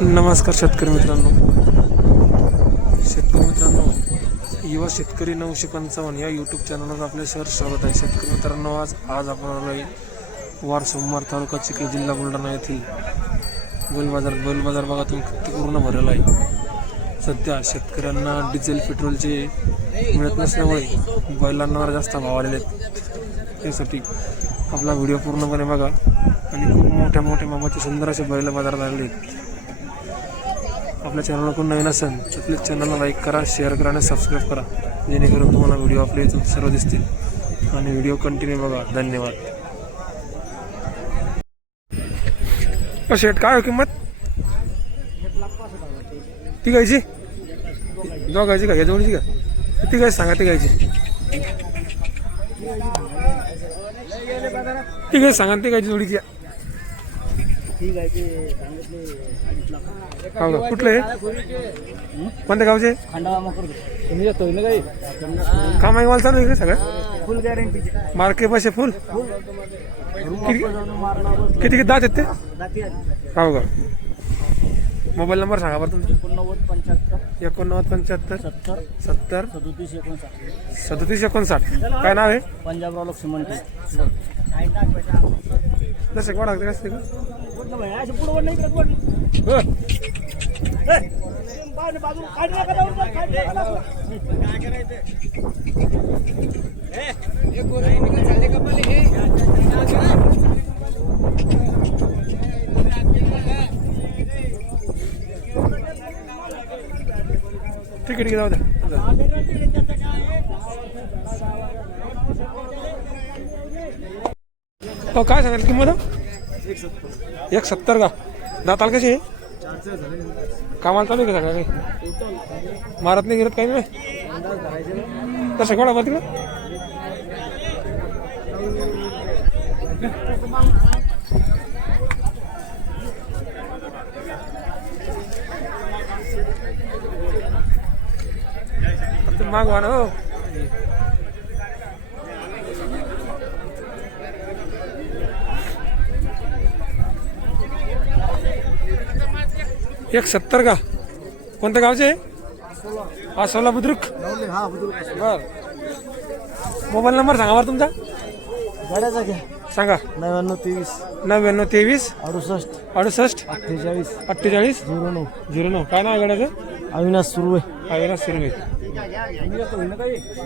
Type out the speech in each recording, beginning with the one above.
नमस्कार शेतकरी मित्रांनो, युवा शेतकरी 955 या यूट्यूब चॅनलवर आपले सहर्ष स्वागत आहे. शेतकरी मित्रांनो, आज आपण आलो आहे वार सोमवार तालुका चिखली जिल्हा बुलढाणा येथील बैल बाजार बघा तुम्ही किती पूर्ण भरलेला आहे. सध्या शेतकऱ्यांना डिझेल पेट्रोलचे मिळत नसल्यामुळे बैलांना जास्त भाव आलेले आहेत. त्यासाठी आपला व्हिडिओ पूर्णपणे बघा आणि खूप मोठ्या मामाचे सुंदर असे बैल बाजारात आलेले आहेत. आपल्या चॅनलला कोण नवीन असेल तर प्लीज चॅनलला लाईक करा, शेअर करा आणि सबस्क्राईब करा, जेणेकरून तुम्हाला व्हिडिओ आपले इथून सर्व दिसतील. आणि व्हिडिओ कंटिन्यू बघा. धन्यवाद. शेट काय हो किंमत ती घ्यायची घ्यायची का या जोडीची का ती घ्यायची सांगा. ती घ्यायची सांगा. ती घ्यायची जोडीची हो का? कुठलं आहे कोणत्या गावचे कामाई माल चालू आहे का सगळं? फुल गॅरंटी मार्के पैसे फुल किती दात आहेत ते हो का? मोबाईल नंबर सांगा बरं तुमचा. 8975 70 37 59. काय नाव आहे? पंजाबराव लक्ष्मण जसे कोण लागते असते का? ठीक आहे जाऊ द्या. हो काय सांगाल किंमत? 170 का? दाताल कशी आहे? कामाला चालू आहे का सगळं? काही मारत नाही गिरत काही नाही तसं कोणा बघ तिकडं. मागवा ना हो. एक 70 का? कोणत्या गावचे? सोला बुद्रुक. बर मोबाईल नंबर सांगा बरं तुमचा. गाड्याचा घ्या सांगा. 9923 68 68 48 09 09. काय नाव आहे गाड्याचं? अविनाश सुर्वे. अविनाश सुर्वे.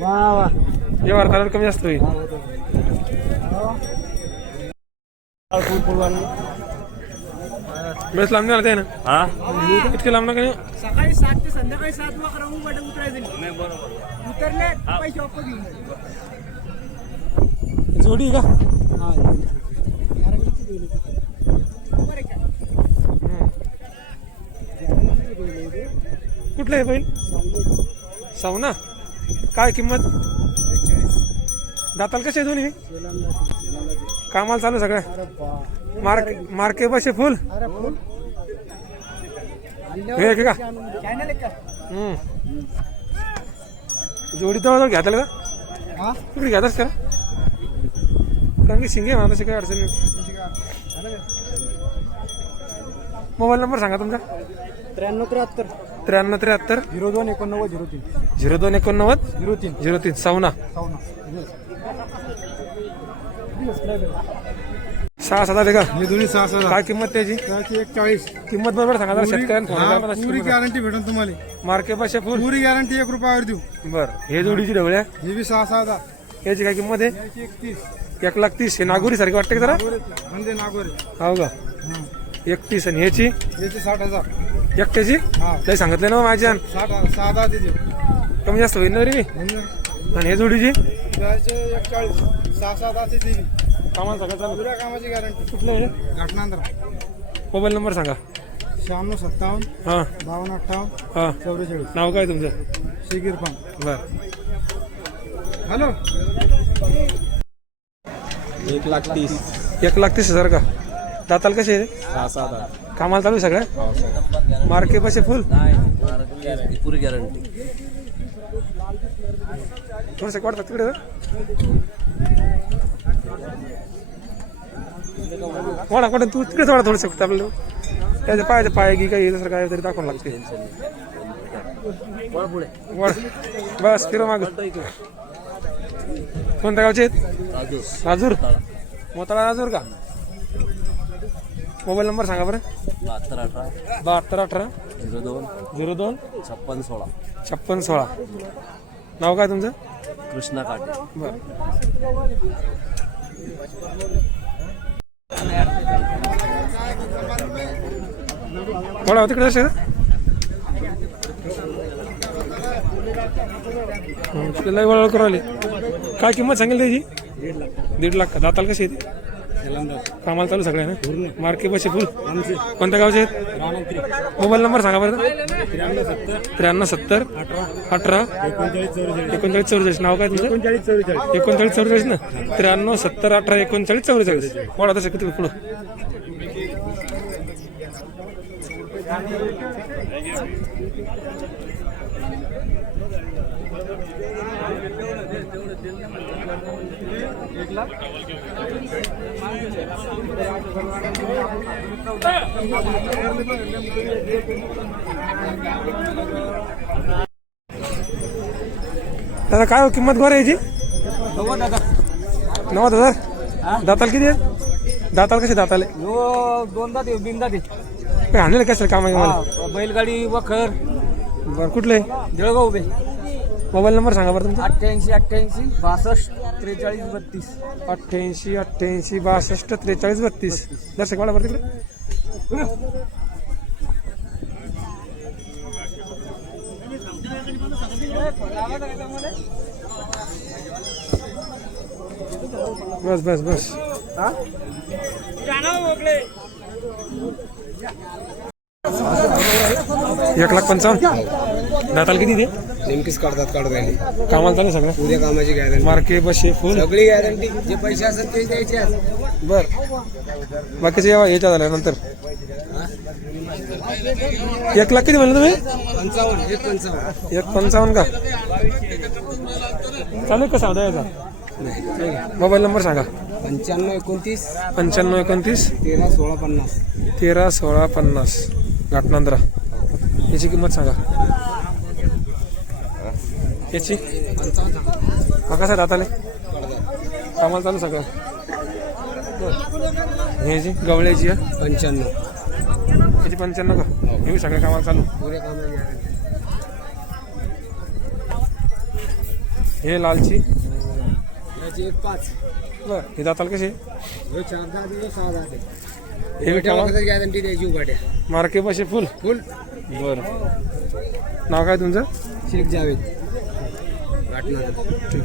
वा वा हे वार्ताला कमी जास्त होईल. बस लांब नाही आहे ना? इतके लांब ना काही. सकाळी 7 ते संध्याकाळी 7 वाजता उतरायचं उतरले पैसे वापस घेऊन जोडी का? कुठलं आहे बैल? सावना. काय किंमत? दाताल कसे दोन्ही? कामाला चालू सगळ्या मार्के बसे फुल हे का? जोडी जवळ घ्याल का? कुठे घ्यातच का? कारण की शिंगे म्हणा तशी काही अडचण नाही. मोबाईल नंबर सांगा तुमचा. 93 73 02 89 03 02 89 03 सावना. 6-7 आहे का? हे दोन्ही 6 काय किंमत त्याची? 41. किंमत बरोबर सांगा जरा शेतकऱ्यांना. पुरी गॅरंटी भेटेल तुम्हाला. मार्के पैसे फुल पुरी गॅरंटी 1 रुपयावर देऊ. बर. हे जोडीची ढवळ्या हे बी 6 याची काय किंमत आहे? 31. 130. हे नागोरी सारखी वाटते का जरा? म्हणजे नागोरे हो का? 31. आणि ह्याची याचे 60,000. एकट्याची हा काही सांगितलं ना माझ्या 6 देते. कमी जास्त होईल ना रे. आणि हे जोडीची 41. 6 देते. कामाला सगळं चालू. पुऱ्या कामाची गॅरंटी. कुठलं आहे? घटनांध्र. मोबाईल नंबर सांगा. 96 57 हां 52 58 हां. 44. नाव काय तुमचं? शेगीर पान. बर. हॅलो. 1,30,000. 1,30,000 का? दाताल कसे आहे? 6-7. कामाला चालू सगळ्या मार्के पैसे फुल पुरी गॅरंटी. थोडंसं वाटतं तिकडे वाडा कुठे तू तिकडे थोडा थोडंसं आपल्याला त्याच्या पायाच्या पाय की काही दुसरं काय तरी दाखवून लागते. वळ पुढे. वळ बस फिरो माग. कोणत्या गावचे आहेत? राजू राजूर मोताळा राजूर का? मोबाईल नंबर सांगा बरं. 7218 7218 02 02 5616. 5616. नाव काय तुमचं? कृष्णा काटे. बरं. थोडा तिकडे असेल तिला वळ करू आले. काय किंमत सांगेल त्याची? 1.5 लाख का? दाताल कशी येते? कामाला चालू सगळ्या ना? मार्के बसे फुल. कोणत्या गावचे आहेत? मोबाईल नंबर सांगा बरं. 9370 18 39 44. नाव काय तुमचं? 39 44 ना? 9370 18 39 44. वाढा तसं किती पुढं. दादा काय किंमत गोर यायची? 90,000. दाताल किती आहे? दाताल कसे दाताले? दोनदा दे बिंदा दे. आणले कसं काम आहे मला? बैलगाडी वखर बरं कुठले? जळगाव उभे. मोबाईल नंबर सांगा बरं तुमचा. 88 88 62 43 32. 88 88 62 43 32. दर्शक वाला बरं तिकडे. बस बस बस. 1,55,000. दाताल किती ते? नेमकीच काढतात काढायला. कामाला चालू सगळं. उद्या कामाची गॅरंटी. मार्के बसे फुल. सगळी गॅरंटी. जे पैसे असेल तेच द्यायचे आज. बर बाकीचे याच्या झाल्यानंतर 1 लाख किती म्हणलं तुम्ही? 55 155. 1,55,000 का? चालेल का साधा याचा? मोबाईल नंबर सांगा. 95 29 95 29 13 16 50. 13 16 50. घाटनांद्रा. याची किंमत सांगा. याची हा कसा दाताले? कामाला चालू सगळं. ह्याची गवळ्याची आहे 95. याची 95 का? हे सगळ्या कामाला चालू. उद्या कामाची गॅरंटी. हे लालची याची 1.5. बर. हे दाताल कसे? हे 4 10 दिवस 6 10. हे कामा गॅरंटी द्यायची उघड्या. मार्के बसे फुल. फुल. बर नाव काय तुमचं? शेख जावेद घाटनांद्रा.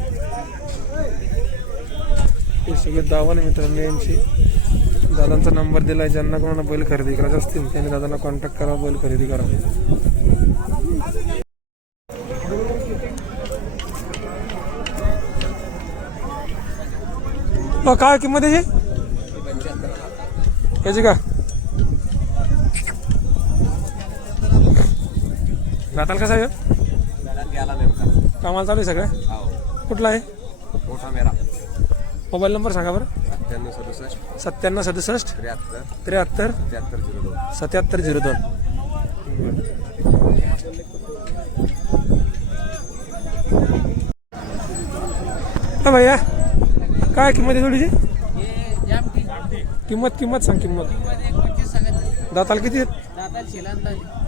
हे सगळे दावाने मित्रांनो यांची दादांचा नंबर दिलाय. ज्यांना कोणाला बैल खरेदी करायचे असतील त्यांनी दादांना कॉन्टॅक्ट करा, बैल खरेदी करा. काय किंमत याची? याची का? दाताल कसा आहे? कामाला चालू आहे सगळं. कुठला आहे? मोठा मेरा. मोबाईल नंबर सांगा बरं. 97 67 97 67 73 73 73 02. 77 02. भैया काय किंमत आहे जोडीची? किंमत सांग किंमत. दाताल किती आहेत?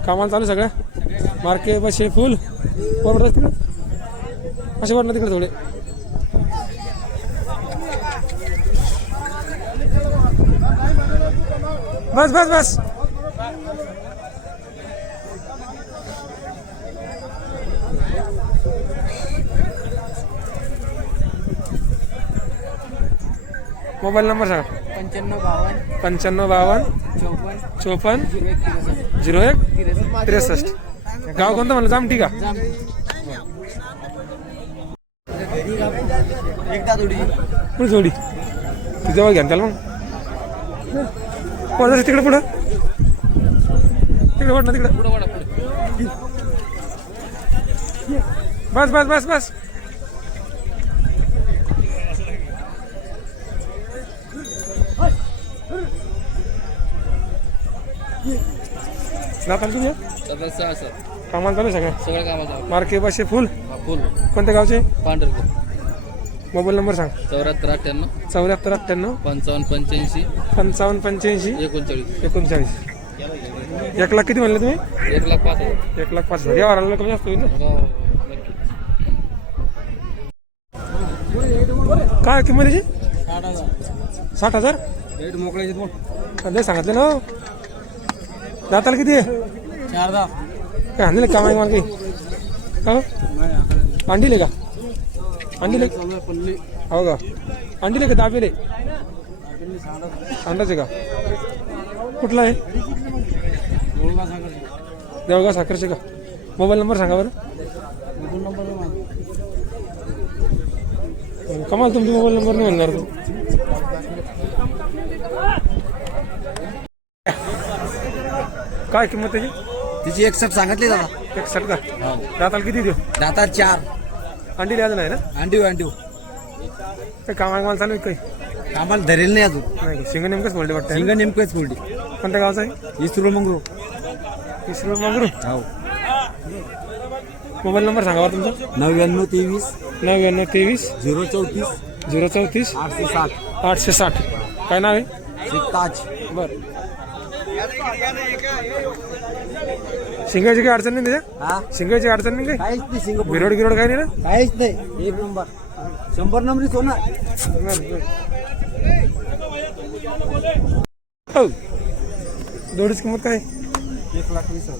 कामाला चालू सगळ्या. मार्के बसे फुल. बरोबर तिकडे असे वाटलं तिकडे थोडे. बस बस बस. मोबाईल नंबर सांगा. 95 52 55 52 54 54 01 63. गाव कोणतं म्हणलं? जामठी का? पुढे जोडी ती जवळ घ्या त्याला. मग कोणाचं तिकडे पुढं तिकडे वाट ना तिकडे. बस बस बस बस. दाताल किती आहे? सगळं 6 कामाला चालू आहे सगळ्या सगळं कामाचं मार्के पाचशे फुल फुल कोणत्या गावचे? पांढरपूर मोबाईल नंबर सांग. 74 98 74 98 55 85 55 85 39 39. 1 लाख किती म्हणले तुम्ही? 1,05,000. 1,05,000. या वाराला कमी जास्त होईल ना? हो नक्की. काय किंमत याची? 60,000. रेट मोकळ्याचे दोन काय सांगितलं ना हो? दाताला किती आहे? 4 दात काय आणले का मागे मागे हो अंडीले का अंडीले हो का अंडीले का दाबेले अंडाचे का कुठला आहे? देवगाव साखरचे का? मोबाईल नंबर सांगा बरं. कमाल तुमचा मोबाईल नंबर नाही म्हणणार तू. काय किंमत त्याची? तिची 61 सांगितली दादा. 61 का? दाताला किती देऊ? दातात 4 अंडी लिहायचं नाही ना? अंडीव काही कामाला चालू आहे काही? कामाला धरेल नाही अजून. नाही शिंग नेमकंच बोलले वाटतं सिंग नेमकंच बोलली. कोणत्या गावचं आहे? इसरो मंगरू. इसरो मंगरू. हो. मोबाईल नंबर सांगा बरं तुमचा. 99 23 99 23 034 034 860 860. काय नाव आहे? सिताज. बरं शिंगाची काही अडचण नाही त्याच्या? हा शिंगाची अडचण नाही काही? काहीच नाही सिंगापूर. बिरोड गिरोड काही नाही ना? काहीच नाही. 1 नंबर 100 नंबरी सोना. हो दोडीची किंमत काय? 1,20,000.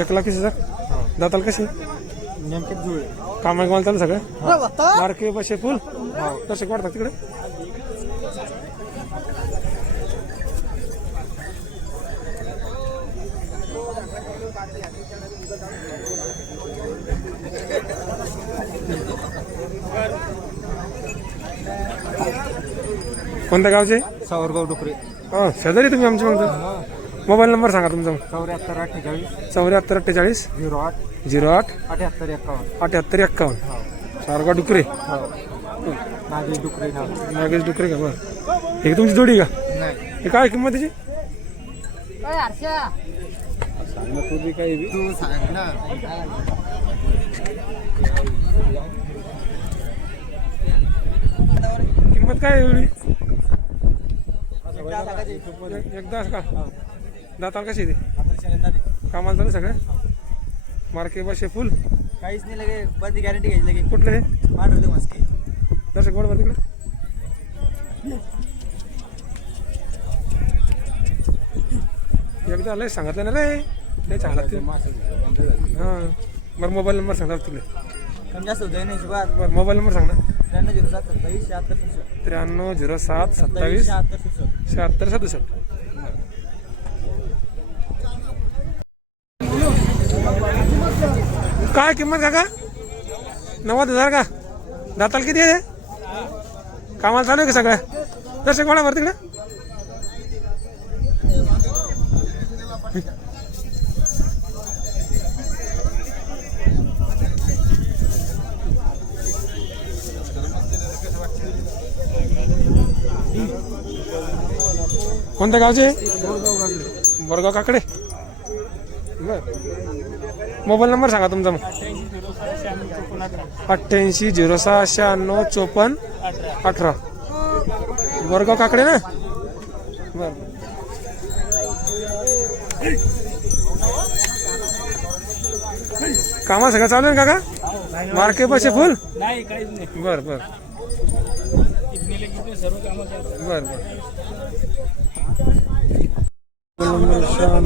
1,20,000. दाताल कशी? नेमकेच जुळे. कामाला चालू सगळं मार्के बसे फुल तसे वाढतात तिकडे. कोणत्या गावचे? सावरगाव डुकरे. हा शेजारी तुम्ही आमचे म्हणतो. मोबाईल नंबर सांगा तुमचा. 74 48 74 48 08 08 78 51. 78 51. सारगा डुकरे नागेश डुकरे नाव. नागेश डुकरे का? बरं हे तुमची जोडी का? नाही हे काय किंमत त्याची? तू सांग ना. किंमत काय आहे एवढी? एकदा का? दाताल कशी ते? कामाला चालू सगळं मार्के बसे फुल. काहीच नाही लगे बंदी गॅरंटी घ्यायची लगे. कुठलं हे? पांढर ते मस्के. दर्शक बरोबर तिकडे एकदा लय सांगितलं ना रे लय चांगला ते. हां बरं मोबाईल नंबर सांगा तुला. कमी जास्त होतंय नाही शिवाय. बरं मोबाईल नंबर सांग ना. 93 07 27 93 07 27 76 67. काय किंमत काका? 90,000 का? दाताल किती आहे? कामाला चालू आहे का सगळं? दर्शक वाडा बरं तिकडे. कोणत्या गावचे? बोरगाव काकडे. बर मोबाईल नंबर सांगा तुमचा मग. 88 06 96 54 18. बोरगाव काकडे ना? बर कामा सगळं चालू आहे काका? मार्के बसे फुल. नाही काहीच नाही. बर बर सर्व कामं बर बर. 96 04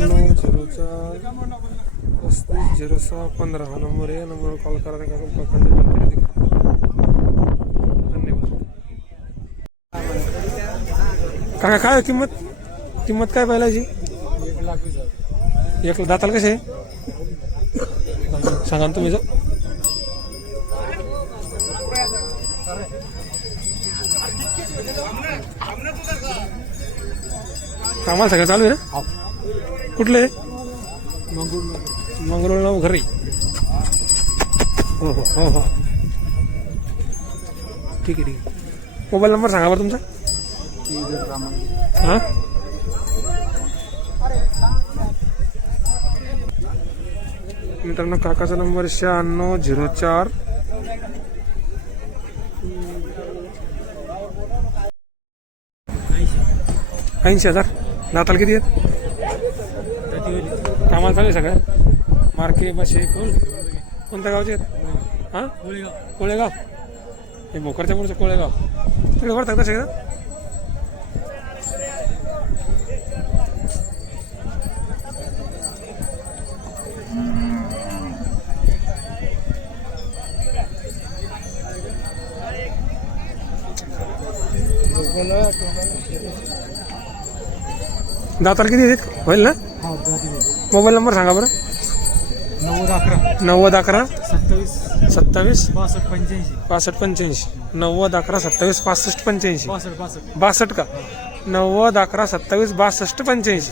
35 06 15 हा नंबर आहे. नंबरवर कॉल करा. धन्यवाद काका. काय किंमत काय पाहिजे? 1,20,000. दाताल कसे सांगा ना तुम्ही. जो कामाला सगळं चालू आहे ना? कुठले? मंगरुळ नाव घरी. हो हो हो हो ठीक आहे ठीक आहे. मोबाईल नंबर सांगा बरं तुमचा. हां मित्रांनो काकाचा नंबर 9604 80,000. दाताला किती आहेत? कामाला चालू आहे सगळं. मार्के बसे फुल. कोणत्या गावचे आहेत? हां कोळेगाव. हे भोकरच्या पुढचं कोळेगाव. तिकडे भरतात का सगळं? दाताला किती आहेत? होईल ना? मोबाईल नंबर सांगा बरं. 9011 9011 27 27 65 85 65 85 9011 27 65 85 65 62 का? 9011 27 62 85.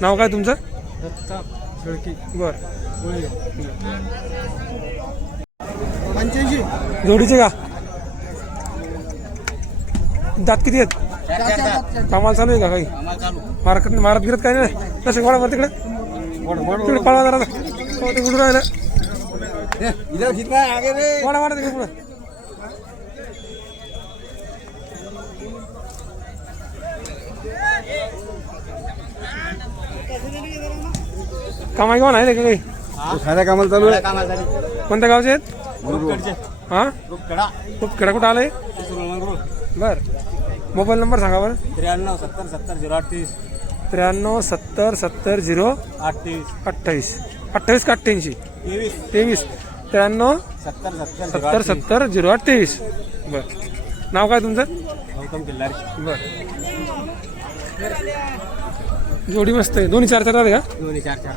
नाव काय तुमचं? दत्ता शेळके बर. 85 जोडीचे का? दात किती आहेत? कामाला चालू आहे का काही? मारत गिरत काही नाही. तसे गोळा वर तिकडे तिकडे पळवा जरा. ते कुठून राहिलं? वाढा तिकडे पुढं. कामाई घेऊन आहे का काही? खाद्या कामाला चालू आहे. कोणत्या गावचे आहेत? हा खूप खेडा कुठं आलंय? बर. मोबाईल नंबर सांगा बरं. 93 70 70 038 93 70 70 0 28 28 का 88? 23 93 70 70 0 28. बर. नाव काय तुमचं? गौतम किल्लारी. बर. जोडी मस्त आहे. दोन्ही 4 4 आहे का? दोन्ही 4 4